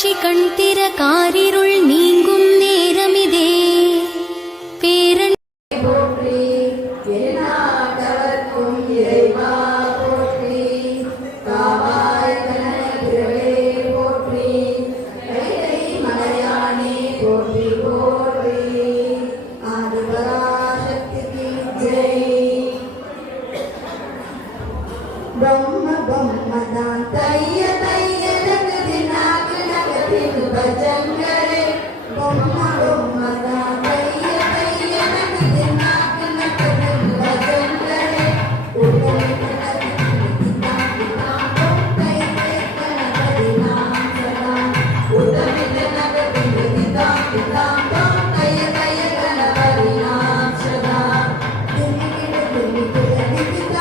காட்சி கண்திற காரிருள் நீங்கும் நேரமிதே. பேரன் போற்றி எந்நாட்டவர்க்கும் இறைவா போற்றி. காவாய் கனகத்திரளே போற்றி. கைலை மலையானே போற்றி போற்றி. ஆதிபராசக்திக்கு ஜெய். பிரம்ம பிரம்மதான் தைய தைய நகதி நாக நகதின் பஜன் करे. பிரம்ம பிரம்மதான் தைய தைய நகதி நாக நகதின் பஜன் करे. உடலை கனகதி தாம் தை தை கனகதி நாம் சதா. உடலை கனகதி தாம் தைய தைய கனகதி நாம் சதா. திமிக்கிட திமிக்கிட திமிக்கிட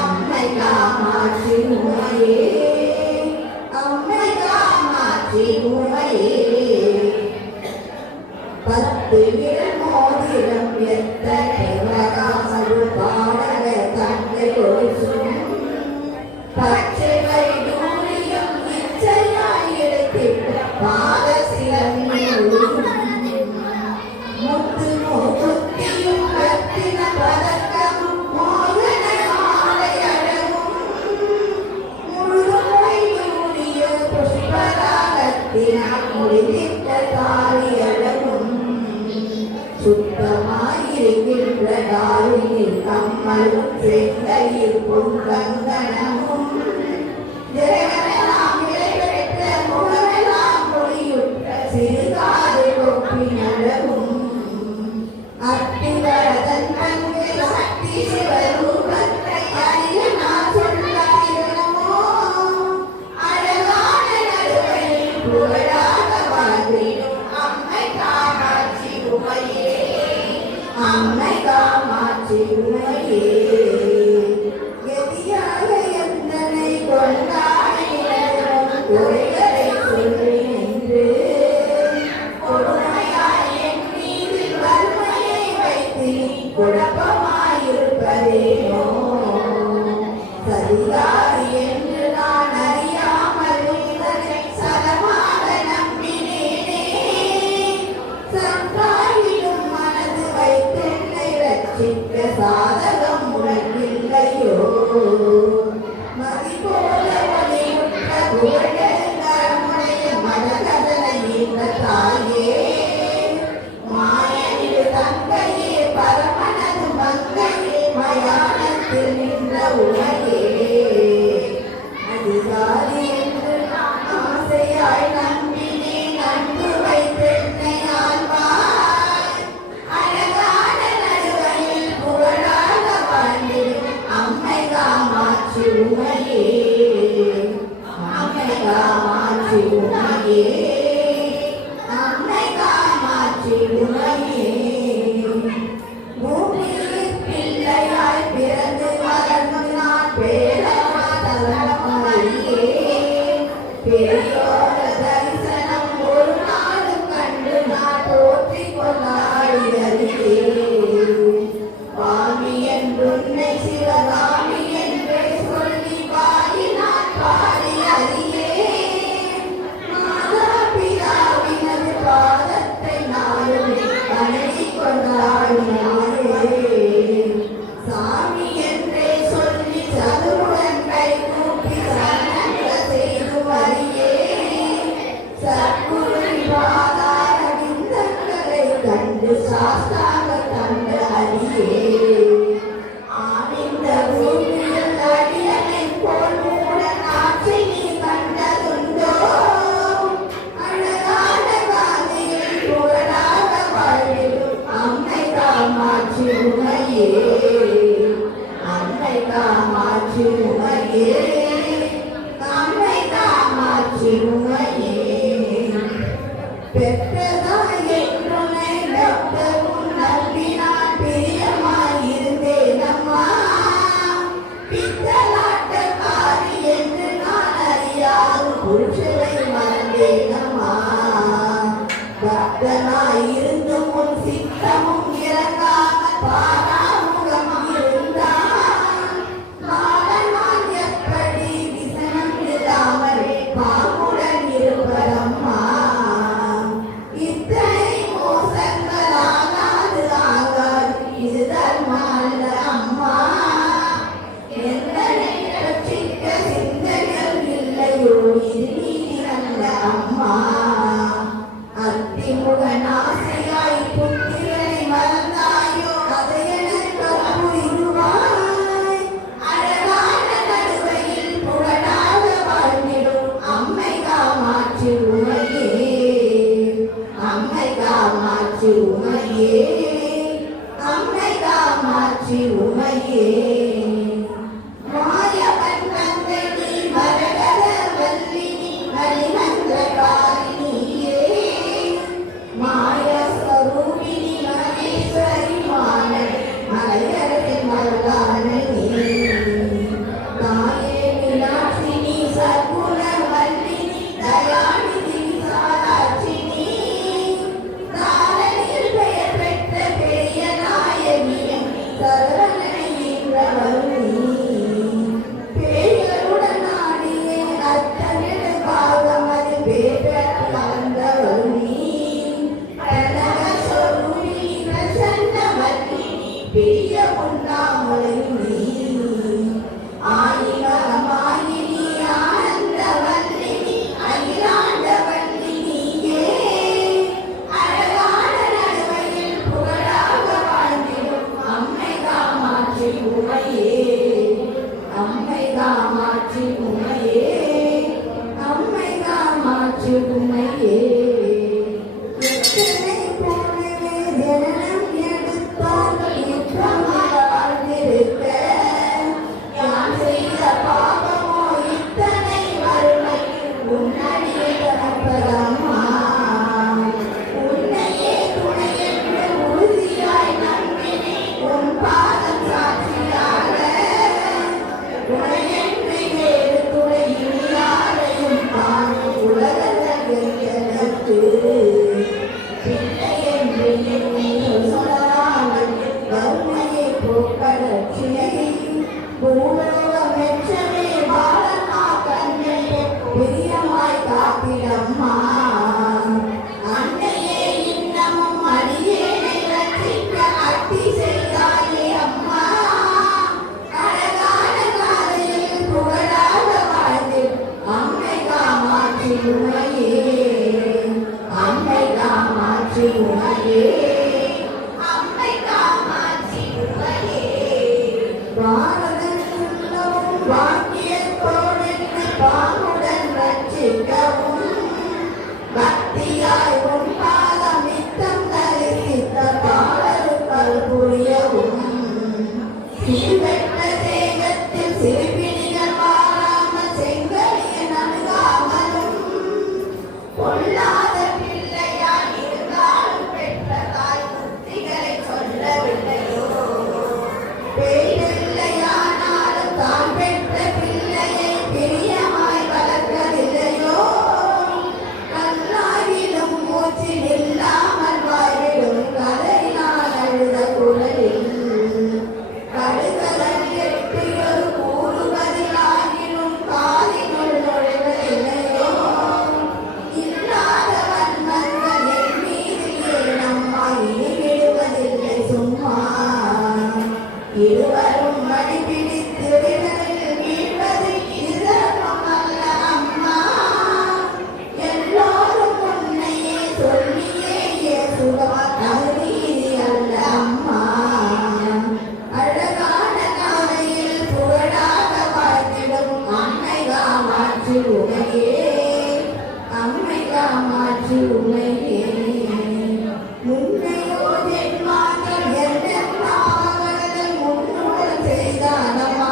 அம்மை காமா பொங்கங்கணமும் ஜெகமெல்லாம் நிலை பெற்ற முகமெல்லாம் மொழியுற்ற சிறுகாது கொப்பினழகும் அத்திவரதன் பங்கு சக்தி சிவரூபத்தை அறிய நான் சொல்லாயிரமோ அழகான நடுவையில் புகழாக வாழ்ந்திடும் அம்மை காமாட்சி உமையே அம்மை காமாட்சி உமையே கதியாக எந்தனை கொண்டாடினரும் குறைகளை சொல்லி நின்று கொடுமையாய் என் மீது வறுமையை வைத்து நீ குழப்பமாயிருப்பதேனோ சரியாறு என்று நான் அறியாமல் இதனை சதமாக நம்பினேனே சங்காயிடும் மனது வைத்தென்னை ரட்சிக்க சாதகம் உனக்கில்லையோ மதி போல ஒளியுற்ற புகழெழுந்தமுடைய மதகதனை இந்த தாயே மாயனிடு தங்கையே பரமனது மங்கையே மயானத்தில் நின்ற உமையே அதிகாரி என்று நான் ஆசையாய் நம்பினேன் அன்பு வைத்தென்னை ஆழ்வாய் அழகான நடுவையில் புகழாக வாழ்ந்திடும் அம்மை காமாட்சி உமையே அம்மை காமாட்சி உமையே அம்மை காமாட்சி உமையே பூமியில் பிள்ளையாய் பிறந்து வளர்ந்து நான் பேரமாதவனே பெரியோர தரிசனம் ஒரு நாளும் கண்டு நான் போற்றி கொண்டாடியதே பாமி என்றுன்னை சிவகாமி என்றே சொல்லி பாடி நான் பாடி அறியே மாதா பிதாவினது பாதத்தை நாளுமே வணங்கி கொண்டாடினாரே சாமி என்றே சொல்லி சதுருடன் கை கூப்பி சரணங்கள் செய்து அறியே சத்குரு பாதார விந்தங்களை கண்டு சாஸ்தாக கண்டு அறியே ஆனந்த பூமியில் அடியனை போல் மூடன் ஆட்சி நீ கண்டதுண்டோ அழகான காந்தியில் புகழாக வாழ்விடும் அம்மை காமாட்சி உமையே அம்மை காமாட்சி உமையே அம்மை காமாட்சி உமையே பெற்றதாய் என்றுனை பெற்றவும் நம்பி நான் பிரியமாயிருந்தேன் அம்மா பித்தலாட்டக்காரி என்று நான் அறியாது புருஷனை மறந்தேன் அம்மா பக்தனாயிருந்தும் உன் சித்தமும் இறங்காமல் பாராமுகம் இருந்தான் நான் எப்படி விசனம் இல்லாமல் பாமுடன் இருப்ப காமாட்சி உமையே, அம்மை காமாட்சி உமையே. எத்தனை போலவே ஜனனம் எடுத்தால் வாழ்ந்திருக்க, யான் செய்த பாவமோ இத்தனை வறுமை உன்னடியே கணப்பதம்மா. உன்னையே துணை என்று உறுதியாய் நம்பினே உன் பாதம் சாட்சியாக, துணையன்றி வேறு துணை இனியாரையும் காணும் உலகத்தில் எனக்கு பிள்ளை என்று எண்ணி சொல்லாமல் வறுமையை போக்கடற்றி பூலோகம் மெச்சமே பாலமா கண்ணே பிரியமாய் காத்திடம்மா. அன்னையே இன்னமும் அடியேனை ரட்சிக்க அட்டி செய்தாயே அம்மா. அழகான காலையில் புகழாக வாழ்ந்தில் அம்மை காமாட்சி உமையே, அம்மை காமாட்சி உமையே, அம்மை காமாட்சி உமையே. பாரதம் வாக்கியத்தோடு பாங்குடன் ரட்சிக்கவும், பக்தியாய் உன் பாதம் நித்தம் தரிசித்த பாடலுக்கள் புரியவும், சீர்பெற்ற தேகத்தில் சிறுபிணிகள் வாராமல் செங்கலியன் அணுகாமலும், பொல்லாத பிள்ளையாய் இருந்தாலும் பெற்ற தாய் புத்திகளை சொல்லவில்லையோ. பேய் பிள்ளையானாலும் தான் பெற்ற பிள்ளையை பிரியமாய் வளர்க்கவில்லையோ. கல்லாகிலும் மூச்சில் இல்லாமல் வாழிடும் கதையினால் அழுத குரலில் கடுகலன் எட்டு ஒரு கூறுவதிலாகிலும் காதினுள் நுழைவதில்லையோ. இல்லாதவன் வந்தன் என் மீது ஏனம்மா இனி விடுவதில்லை சும்மா. இருவரும் மடி பிடித்து விடலில் வீழ்வது இதற்கும் அல்ல அம்மா. எல்லோரும் உன்னையே சொல்லியே ஏசுவார், அது நீதி அல்ல அம்மா. அழகான காலையில் புகழாக வாழ்ந்திடும் அம்மை காமாட்சி உமையே, அம்மை காமாட்சி உமையே. முன்னையோ ஜென்மாக்கள் என்னென்னாவர்கள் முன்னுடன் செய்தானம்மா.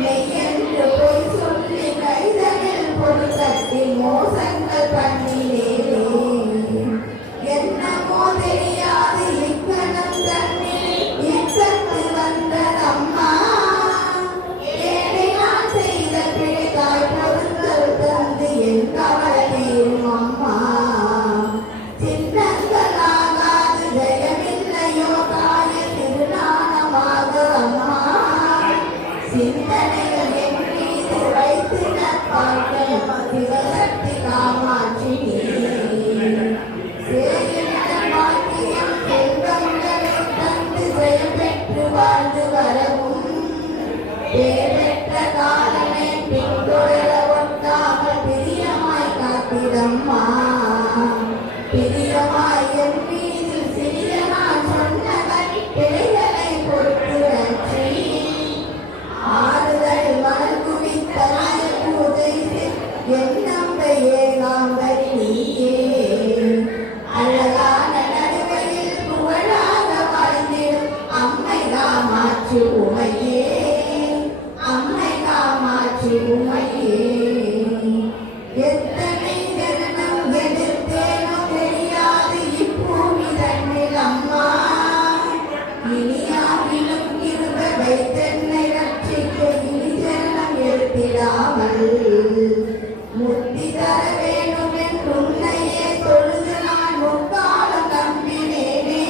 மெய்யென்று பொய் சொல்லி கைதலில் பொருத்தத்தி மோசங்கள் பண்ணினேனே. என்னமோ தெரியாது இக்கணம் தன்னில் இக்கத்து வந்ததம்மா. ஏழை நான் செய்த பிழைத்தாய் பொருத்தல் தந்து என் கவலை தீரும் அம்மா. சின்னங்களாகாது ஜெயமில்லையோ தாய திருநாளமாக அம்மா. சிந்தனைகள் என் மீது வைத்து நற்பார்க்க சிவசக்தி காமாட்சி நீ. சேயின பாக்கியம் செல்வங்களை தந்து ஜெயம் பெற்று வாழ்ந்து வரவும், பேரெற்ற காலனை பின்தொடர ஒட்டாமல் பிரியமாய் காத்திடம்மா. பிரியமாய் என் மீது சிறிய நான் சொன்னவன் பிழைகளை பொறுத்து நன்றி. ஆறுதல் மலர் குவித்த பூஜை என் நம்பையே காம்பரி நீயே. அழகான நடுவையில் புகழாக வாழ்ந்திடும் அம்மை காமாட்சி உமையே, அம்மை காமாட்சி உமையே. எத்தனை ஜனனம் எடுத்தேனோ தெரியாது இப்பூமி தன்னில் அம்மா. இனியாவிலும் இருக வைத்தென்னை ரட்சிக்க இனி ஜனனம் எடுத்திடாமல், முத்தி தர வேணும் என்று உன்னையே தொழுது நான் முக்காலம் நம்பினேனே.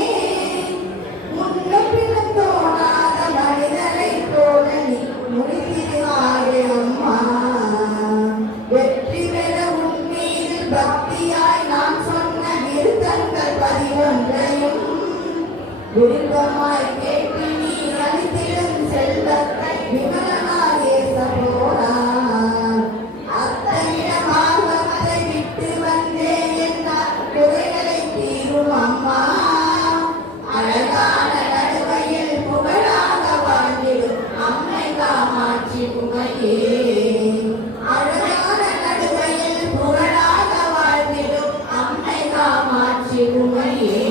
முன்னும் பின்னும் தோணாத மனிதரை போல நீ முடித்திருவாயே அம்மா. வெற்றி பெற உன் மீது பக்தியாய் நான் சொன்ன விருத்தங்கள் 11 விருப்பமாய் கேட்டு நீ அளித்திடும் செல்வத்தை விமலனாயே சகோதரா. அத்தனிடமாக அதை விட்டு வந்தேன் என்றால் குறைகளை தீரும் அம்மா. அழகான நடுவையில் புகழாக வாழ்ந்திடும் அம்மை காமாட்சி காமாட்சி உமையே அழகான நடுவையில் புகழாக வாழ்ந்திடும் அம்மை காமாட்சி உமையே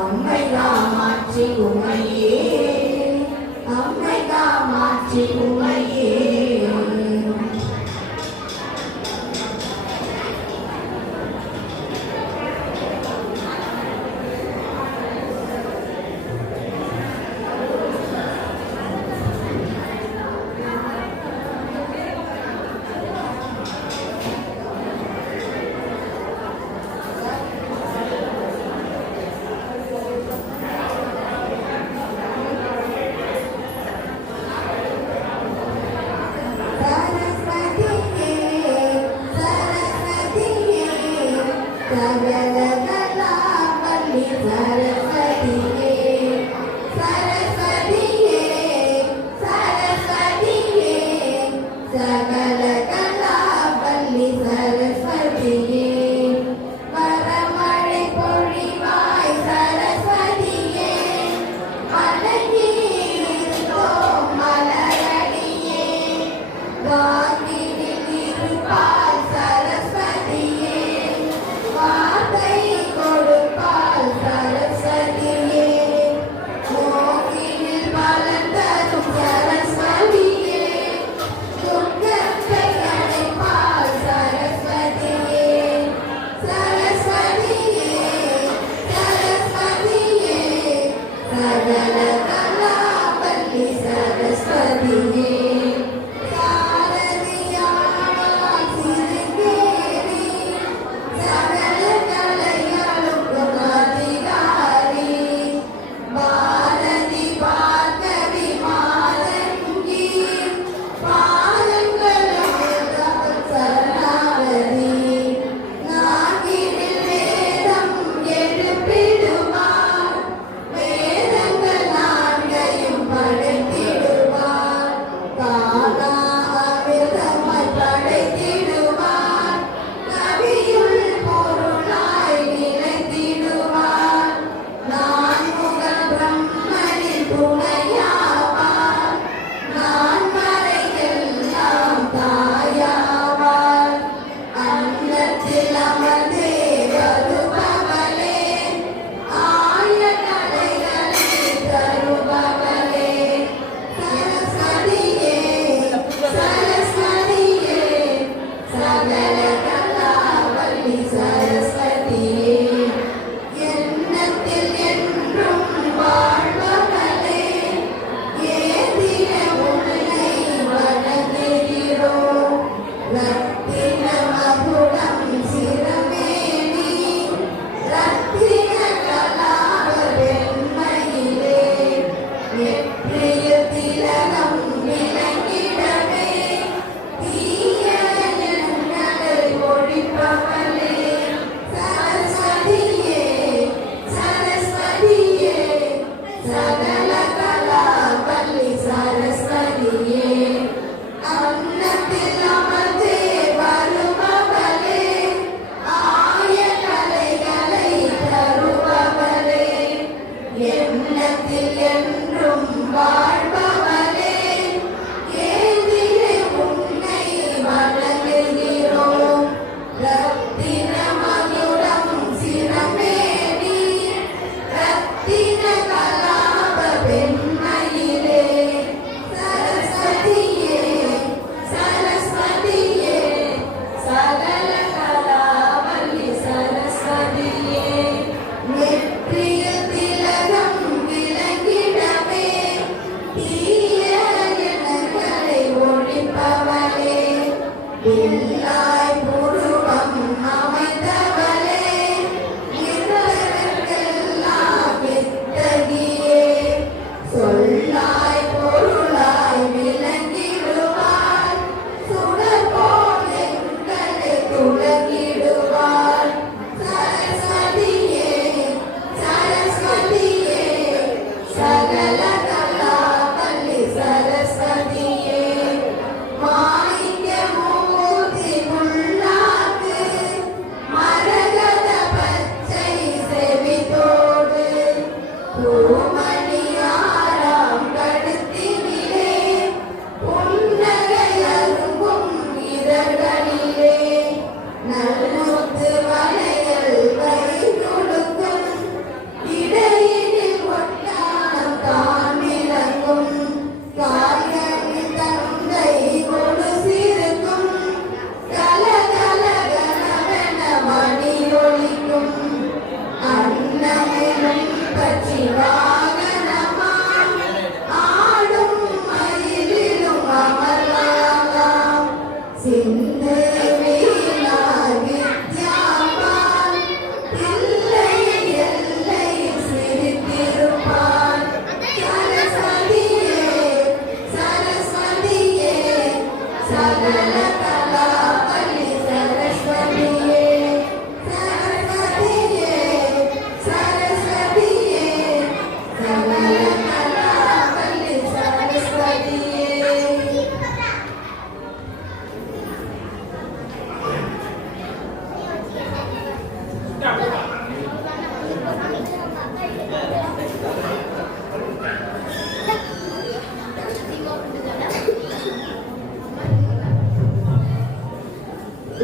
அம்மை காமாட்சி உமையே அம்மை காமாட்சி உமையே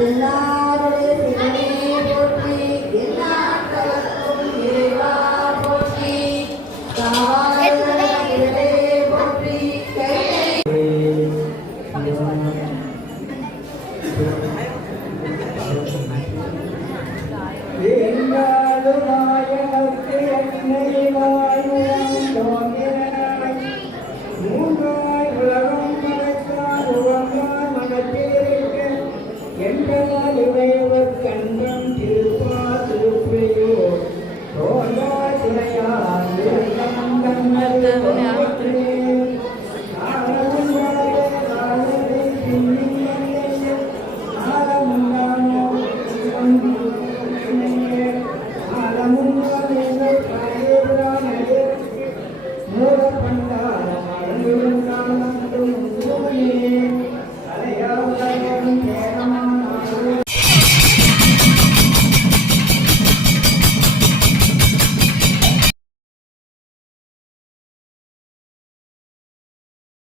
எல்லா